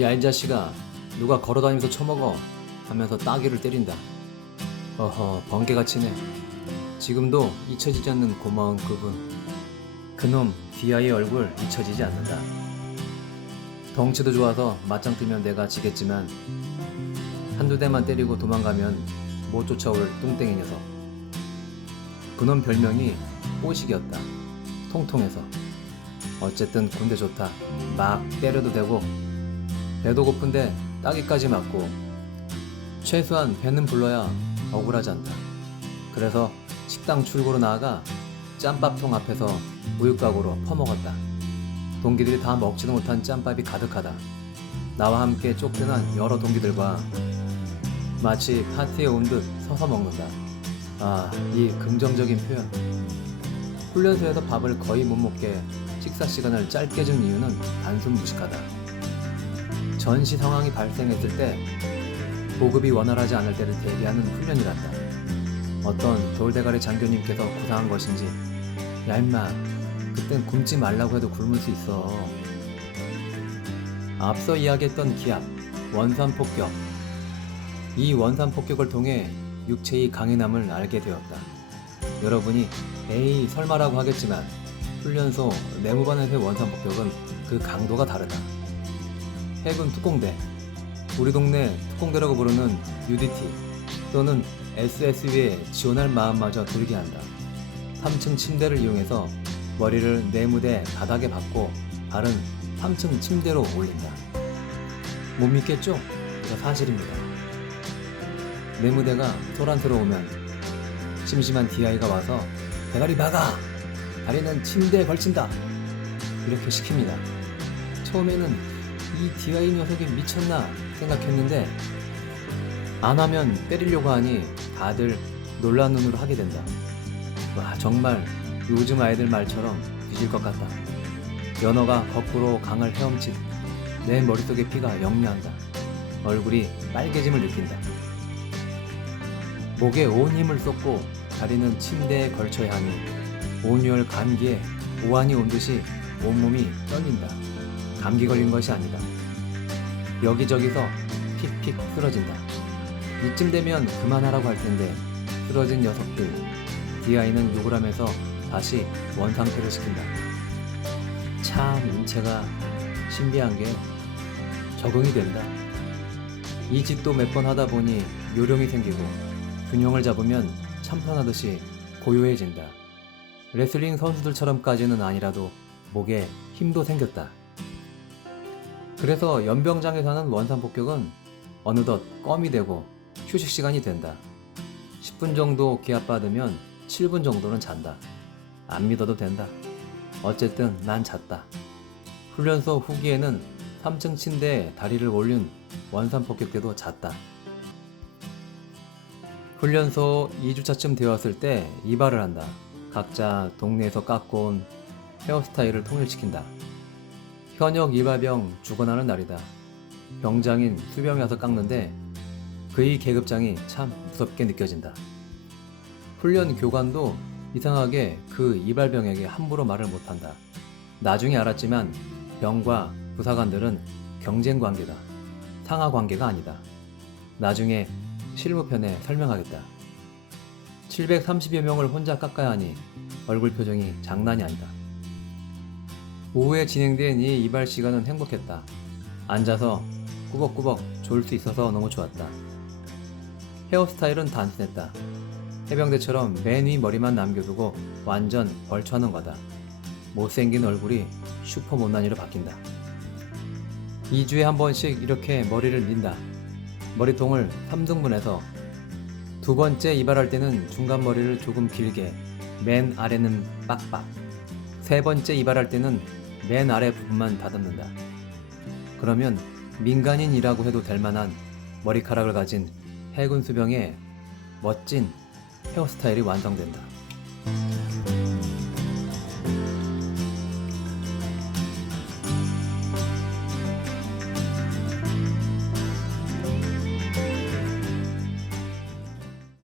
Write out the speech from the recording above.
야, 이 자식아, 누가 걸어다니면서 처먹어 하면서 따귀를 때린다. 어허, 번개가 치네. 지금도 잊혀지지 않는 고마운 그분. 그놈 디아의 얼굴 잊혀지지 않는다. 덩치도 좋아서 맞짱 뜨면 내가 지겠지만 한두 대만 때리고 도망가면 못 쫓아올 뚱땡이 녀석. 그놈 별명이 뽀식이었다. 통통해서. 어쨌든 군대 좋다. 막 때려도 되고 배도 고픈데 따기까지 맞고 최소한 배는 불러야 억울하지 않다. 그래서 식당 출구로 나아가 짬밥통 앞에서 우유곽으로 퍼먹었다. 동기들이 다 먹지도 못한 짬밥이 가득하다. 나와 함께 쫓겨난 여러 동기들과 마치 파티에 온 듯 서서 먹는다. 아, 이 긍정적인 표현. 훈련소에서 밥을 거의 못 먹게 식사 시간을 짧게 준 이유는 단순 무식하다. 전시 상황이 발생했을 때 보급이 원활하지 않을 때를 대비하는 훈련이란다. 어떤 돌대가리 장교님께서 구상한 것인지 야 임마 그땐 굶지 말라고 해도 굶을 수 있어. 앞서 이야기했던 기압, 원산폭격. 이 원산폭격을 통해 육체의 강인함을 알게 되었다. 여러분이 에이 설마라고 하겠지만 훈련소 내무반에서의 원산폭격은 그 강도가 다르다. 해군 특공대, 우리 동네 특공대라고 부르는 UDT 또는 SSV에 지원할 마음마저 들게 한다. 3층 침대를 이용해서 머리를 내무대 바닥에 박고 발은 3층 침대로 올린다. 못 믿겠죠? 이거 사실입니다. 내무대가 소란스러 오면 심심한 DI가 와서 대가리 박아! 다리는 침대에 걸친다! 이렇게 시킵니다. 처음에는 이 DI 녀석이 미쳤나 생각했는데 안 하면 때리려고 하니 다들 놀란 눈으로 하게 된다. 와, 정말 요즘 아이들 말처럼 뒤질 것 같다. 연어가 거꾸로 강을 헤엄친 내 머릿속의 피가 역류한다. 얼굴이 빨개짐을 느낀다. 목에 온 힘을 쏟고 다리는 침대에 걸쳐야 하니 온열 감기에 오한이 온 듯이 온몸이 떨린다. 감기 걸린 것이 아니다. 여기저기서 픽픽 쓰러진다. 이쯤 되면 그만하라고 할 텐데 쓰러진 녀석들. DI는 욕을 하면서 다시 원상태를 시킨다. 참 인체가 신비한 게 적응이 된다. 이 짓도 몇 번 하다 보니 요령이 생기고 균형을 잡으면 참선하듯이 고요해진다. 레슬링 선수들처럼까지는 아니라도 목에 힘도 생겼다. 그래서 연병장에서 하는 원산폭격은 어느덧 껌이 되고 휴식 시간이 된다. 10분 정도 기합받으면 7분 정도는 잔다. 안 믿어도 된다. 어쨌든 난 잤다. 훈련소 후기에는 3층 침대에 다리를 올린 원산폭격 때도 잤다. 훈련소 2주차쯤 되었을 때 이발을 한다. 각자 동네에서 깎고 온 헤어스타일을 통일시킨다. 현역 이발병 죽어나는 날이다. 병장인 수병이 와서 깎는데 그의 계급장이 참 무섭게 느껴진다. 훈련 교관도 이상하게 그 이발병에게 함부로 말을 못한다. 나중에 알았지만 병과 부사관들은 경쟁 관계다. 상하 관계가 아니다. 나중에 실무편에 설명하겠다. 730여 명을 혼자 깎아야 하니 얼굴 표정이 장난이 아니다. 오후에 진행된 이 이발 시간은 행복했다. 앉아서 꾸벅꾸벅 졸 수 있어서 너무 좋았다. 헤어스타일은 단순했다. 해병대처럼 맨 위 머리만 남겨두고 완전 벌초하는 거다. 못생긴 얼굴이 슈퍼 못난이로 바뀐다. 2주에 한 번씩 이렇게 머리를 민다. 머리통을 3등분해서 두 번째 이발할 때는 중간 머리를 조금 길게, 맨 아래는 빡빡. 세 번째 이발할 때는 맨 아래 부분만 다듬는다. 그러면 민간인이라고 해도 될 만한 머리카락을 가진 해군 수병의 멋진 헤어스타일이 완성된다.